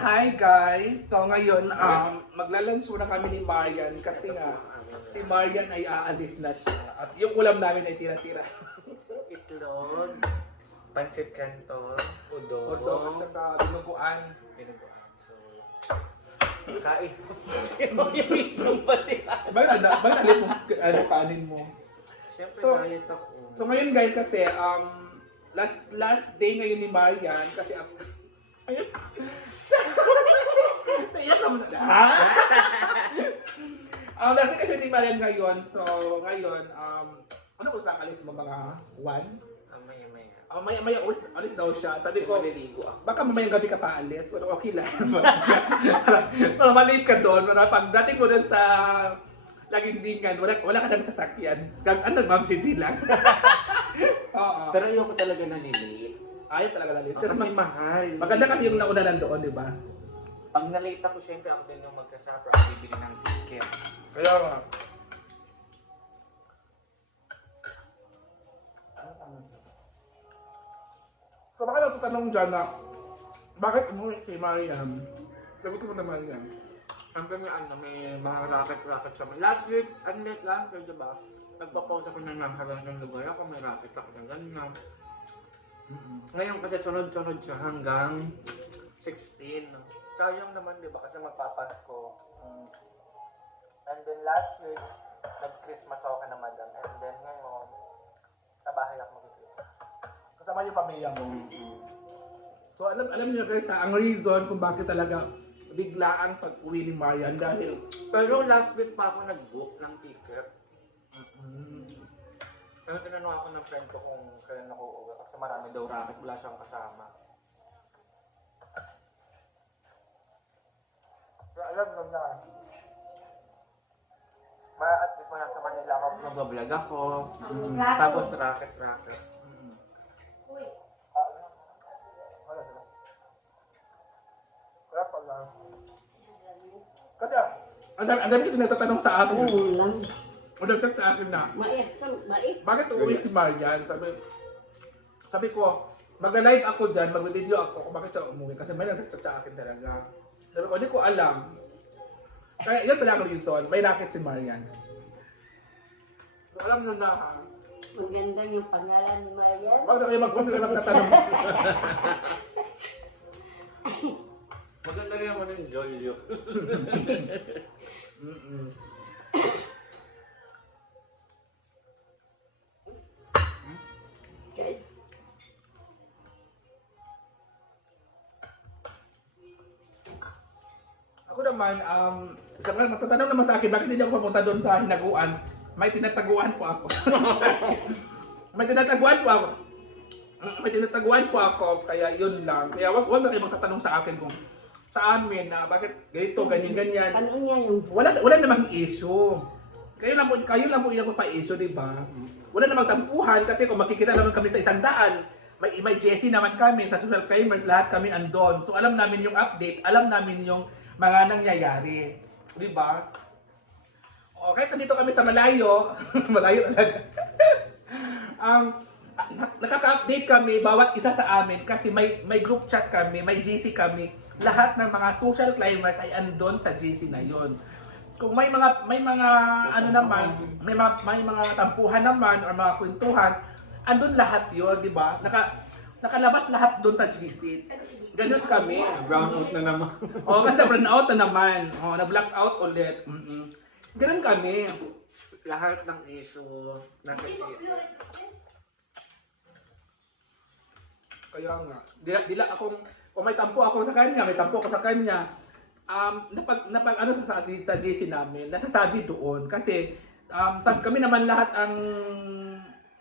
Hi guys! So ngayon, um, maglalunch muna kami ni Marian kasi nga si Marian ay aalis na siya. At yung ulam namin ay tira-tira. Itlog, pancit canton, udon, Odo at saka binuguan. binuguan. So, kain. Sino yung isang pati? Bakit ang bakit alit mo ano, kanin mo? Siyempre, So- diet ako. So ngayon guys kasi um last last day ngayon ni Marian kasi after. Naiyak naman. Ha? um, last day kasi ni Marian ngayon. So ngayon um ano ko sa alis mo mga 1? Ah, maya, maya. Uh, maya maya alis, alis daw siya. Sabi ko, maliligo ako. baka mamayang gabi ka pa alis. Pero okay lang. para, maliit ka doon. Para pag dating mo doon sa lagindingan, wala, wala ka nang sasakyan. Gag, ano, ma'am, si lang. Oo. Pero ayoko talaga nalilate. Ayaw talaga na late. Kasi Kasi mag- mahal. maganda kasi yung nauna nandoon, di ba? Pag nalate ako, siyempre ako din yung magsasuffer ako bibili ng ticket. Kaya nga. So baka natutanong dyan na, bakit umuwi si Mariam? Sagot mo naman yan. Ang kami ano, may mga racket-racket sa Last week, ang late lang, pero diba? Nagpa-pause ako na nangharang ng lugar ako, may racket ako na ganyan. Ngayon kasi sunod-sunod siya hanggang 16. Sayang naman, di ba? Kasi magpapasko. And then last week, nag-Christmas ako ka na madam. And then ngayon, sa bahay ako mag-Christmas. Kasama yung pamilya mo. So alam alam niyo guys, ha, ang reason kung bakit talaga biglaan pag uwi ni Marian dahil Pero last week pa ako nag-book ng ticket. Pero tinanong ako ng friend ko kung kailan ako uuwi kasi marami daw racket, wala siyang kasama. Pero alam ko na. Ma at least wala sa Manila ako, nag-vlog ako. Tapos racket, racket. Uy, Wala sila. Kaya pala. Kasi ah, ang dami, ang dami kasi nagtatanong sa akin. Oo lang. Nagchat sa akin na, Mais, sam- mais. bakit uuwi si Marian? Sabi, sabi ko, mag-live ako dyan, mag-video ako kung bakit siya umuwi. Kasi may nagchat sa akin talaga. Sabi ko, hindi ko alam. Kaya yan pala ang reason, may racket si Marian. Alam nyo na ha. Maganda yung pangalan ni Marian. Huwag na kayo mag- huwag na kayo magtatanong. Maganda rin naman yung Jolyo. Mm-mm. Naman, um, sa mga matatanong naman sa akin, bakit hindi ako papunta doon sa hinaguan? May tinataguan po ako. may tinataguan po ako. May tinataguan po ako, kaya yun lang. Kaya wag, wag na kayo magtatanong sa akin kung sa amin na bakit ganito, ganyan, ganyan. Ano niya yung Wala, wala namang issue. Kayo lang po, kayo lang po yung pa-issue, di ba? Wala namang tampuhan kasi kung makikita naman kami sa isang daan, may, may Jessie naman kami, sa social climbers, lahat kami andon. So alam namin yung update, alam namin yung mga nangyayari. Di ba? O, kahit nandito kami sa malayo, malayo talaga. um, na- nakaka-update kami bawat isa sa amin kasi may may group chat kami, may GC kami. Lahat ng mga social climbers ay andon sa GC na yon. Kung may mga may mga ano naman, may mga, may mga tampuhan naman or mga kwentuhan, andun lahat yon, di ba? Naka nakalabas lahat doon sa GC. Ganun kami. Brown out na naman. O kasi na-burn out na naman. O na-black out ulit. Mm-mm. Ganun kami. Lahat ng issue nasa GC. Kaya nga, dila, dila akong, kung may tampo ako sa kanya, may tampo ako sa kanya, um, napag, napag ano sa, sa, sa GC namin, nasasabi doon. Kasi, um, sa, kami naman lahat ang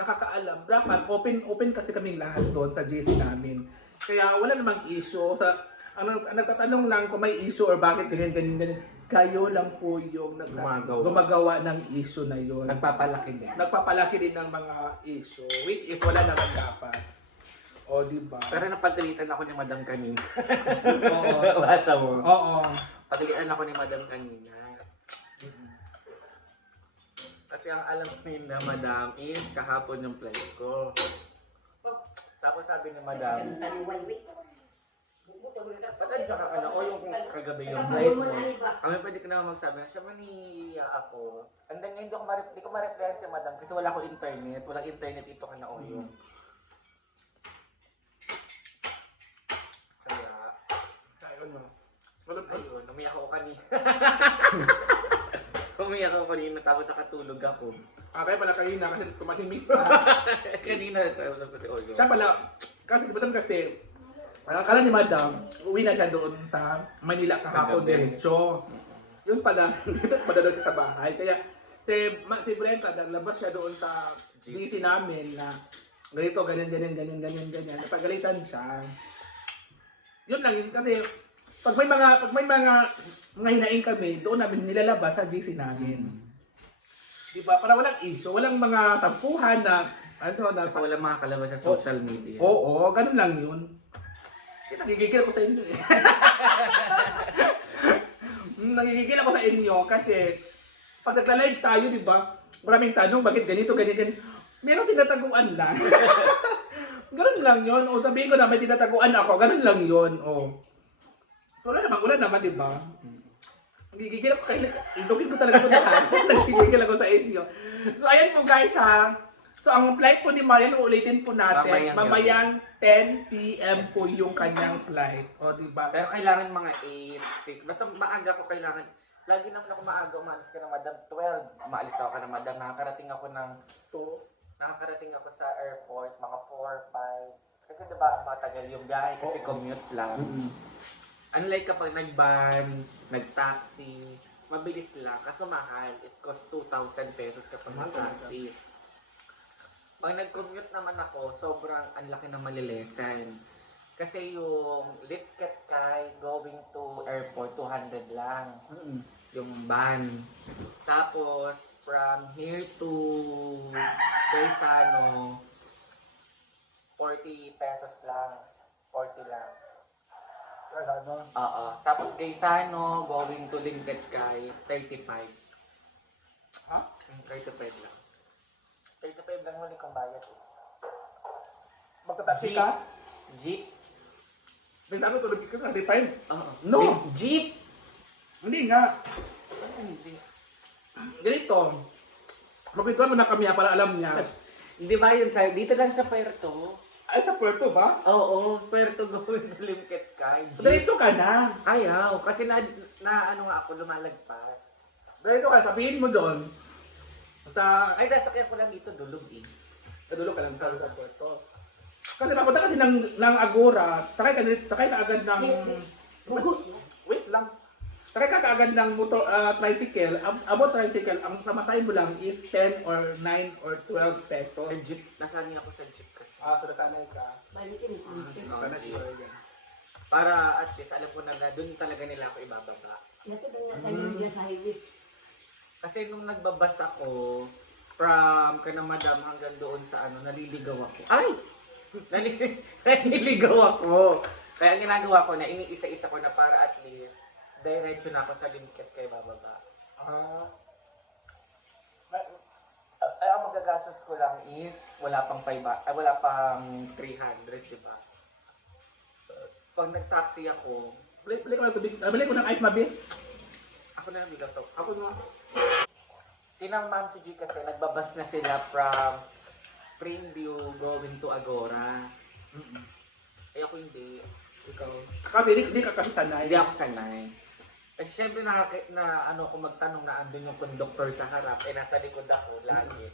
nakakaalam. Dapat open, open kasi kaming lahat doon sa GC namin. Kaya wala namang issue. Sa, ano, ang nagtatanong lang kung may issue or bakit ganyan, ganyan, ganyan. Kayo lang po yung nag- Gumagawa. gumagawa ng issue na yun Nagpapalaki din. nagpapalaki din ng mga issue which is wala naman dapat. O, di ba? Pero napagalitan ako ni Madam kanina. Oo. Basa mo. Oo. Pagalitan ako ni Madam kanina. Kasi ang alam ko yun na Madam is kahapon yung flight ko. Tapos sabi ni Madam, ba't andyan ka ano? O kagabi yung flight mo na? Kami pwede ka naman magsabi na siya maniya ako. And then ngayon di ko ma- di ko ma-replyan si madam kasi wala ko internet. Walang internet ito ka na oyo. Kaya, Ayun no. Wala pa. ayun, umiyak ako kanina. umiyak ako kanina tapos nakatulog ako. Ah, kaya pala kanina kasi tumahimik ka. kanina nagkausap ko si Oyo. siya pala, kasi si Madam kasi, akala ni Madam, uwi na siya doon sa Manila kahapon diretso. Yun pala, pa daw siya sa bahay. Kaya si, ma, si Brenta, naglabas siya doon sa GC namin na ganito, ganyan, ganyan, ganyan, ganyan, ganyan. Napagalitan siya. Yun lang yun kasi pag may mga pag may mga mga hinaing kami, doon namin nilalabas sa GC namin. Di ba? Para walang issue, walang mga tampuhan na ano na Saka wala makakalabas sa social media. Oo, ganun lang yun. Eh, nagigigil ako sa inyo eh. Mm, nagigigil ako sa inyo kasi pag nagla-live tayo, di ba? Maraming tanong, bakit ganito, ganyan, ganyan. Meron tinataguan lang. ganun lang yun. O sabihin ko na may tinataguan ako, ganun lang yun. O. Wala naman, wala naman, di ba? Nagigigil ako kayo. Ilugin ko talaga ito lahat. Nagigigil ako sa inyo. So, ayan po guys ha. So, ang flight po ni Marian, ulitin po natin. Mamayang Mamayang 10 p.m. po yung kanyang flight. O, di ba? Pero kailangan mga 8, 6. Basta maaga ko kailangan. Lagi naman ako maaga umalis ka ng madam. 12, umaalis ako ka ng madam. Nakakarating ako ng To. nakakarating ako sa airport, mga 4, 5. Kasi diba, matagal yung biyahe kasi commute lang. Unlike kapag nag-van, nag-taxi, mabilis lang. Kaso mahal. It costs 2,000 pesos kapag nag-taxi. Pag nag-commute naman ako, sobrang ang laki na malilesen. Kasi yung Lipket Kai going to airport, 200 lang. Yung van. Tapos, from here to Gaisano, 40 pesos lang. 40 lang. Ano? Oo. Tapos Gaisano, going to Lipket Kai, 35. Ha? Mm, 35 lang. 35 lang muli kong bayad eh. Magtataksi ka? Jeep? May sabi tulog ka sa 35. Oo. No. Jeep? Hindi nga. Ano Jeep? Ganito. Magkwentuhan mo na kami ha, para alam niya. Hindi ba yun sa'yo? Dito lang sa Puerto. Ay, sa Puerto ba? Oo, Puerto to Limket Kai. So, Diretso ka na. Ayaw, kasi na, na ano nga ako, lumalagpas. Diretso ka, sabihin mo doon. Sa, Ay, nasakyan ko lang dito, dulog eh. Nadulo ka lang sa sa Puerto. Kasi papunta kasi ng, ng Agora, sakay ka, sakay ka agad ng... Buhos na. Wait lang. Sakay ka kaagad ng motor, ah, tricycle. Ab- About tricycle, ang samasahin mo lang is 10 or 9 or 12 pesos. Sa jeep, nasanay ako sa jeep. Ah, so nasanay ka. Balikin mo. Balikin. Sana siguro yan. Para at least alam ko na na doon talaga nila ako ibababa. Ito ba nga sa inyo sa highway? Kasi nung nagbabas ako, from Kanamadam hanggang doon sa ano, naliligaw ako. Ay! Nali- naliligaw ako. Kaya ang ginagawa ko na iniisa-isa ko na para at least diretso na ako sa limket kay bababa. Ah, Ay, ang magagastos ko lang is wala pang 5, ay wala pang 300, di ba? Pag nag-taxi ako, balik, balik ko ng tubig. Ah, balik ko ng ice mabi. ako na lang bigaw. So, Ako nga. Sinang Ma'am si G kasi nagbabas na sila from Springview going to Agora. Eh ako hindi. Ikaw. Kasi di, di ka kasi sanay. Hindi ako sanay. Kasi syempre na, na ano ko magtanong na andun yung conductor sa harap, eh nasa likod ako lagi.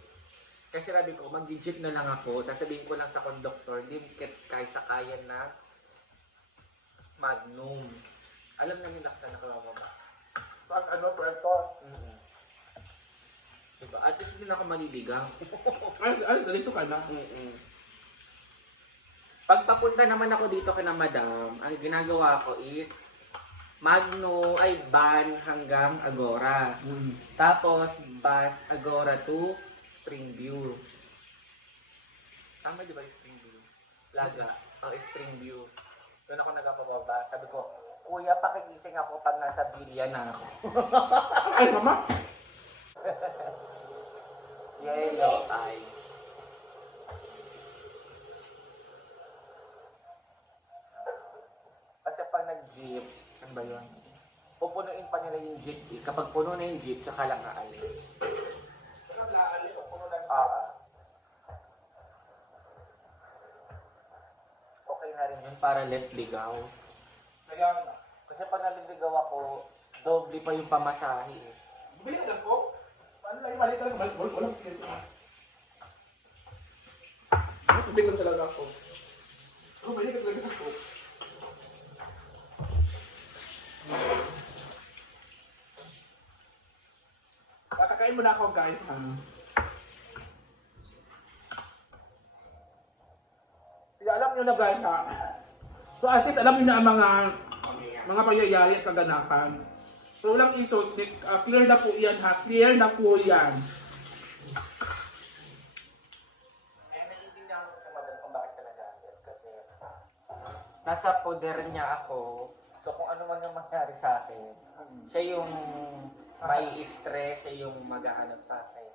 Kasi sabi ko, mag-jeep na lang ako, sasabihin ko lang sa conductor, limket kay sakayan na Magnum. Alam na nila kung saan nakababa. Pag ano, Puerto. mm Diba? At least hindi na ako maliligaw. Ay, ay, diretso ka na. Mm-mm. Pag papunta naman ako dito kay madam, ang ginagawa ko is Magno ay van hanggang Agora. Tapos bus Agora to Springview. Tama di ba Springview? Laga. Ang Springview. Doon ako nagpapababa. Sabi ko, Kuya, pakigising ako pag nasa bilya na ako. Ay, mama. Yellow eye. Kasi pag nag-jeep, ano ba yun? pupunuin pa nila yung jeep. eh. Kapag puno na yung jeep, saka lang aalis. Oo. Okay na rin yun para less ligaw. Kaya nga. Kasi pag naliligaw ako, doble pa yung pamasahe. eh. Bumili ka ng coke? Paano lang yung mali talaga? Walang pinito na. Bumili ka talaga ako. Bumili ka talaga sa coke. Kakakain muna ako guys. Ha? Kaya alam nyo na guys ha. So at least alam nyo na ang mga mga pangyayari at kaganapan. So walang issue, uh, clear na po yan ha, clear na po yan. Nasa poder niya ako. So kung ano man yung mangyari sa akin, siya yung may stress, siya yung maghahanap sa akin.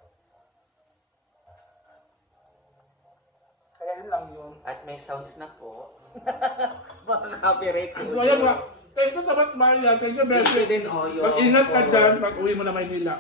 Kaya yun lang yun. At may sounds na po. Mga copyright. So ayan nga, thank you so much Marian, thank you Thank you much. din, Oyo. Mag-ingat ka for- dyan pag uwi mo na Maynila.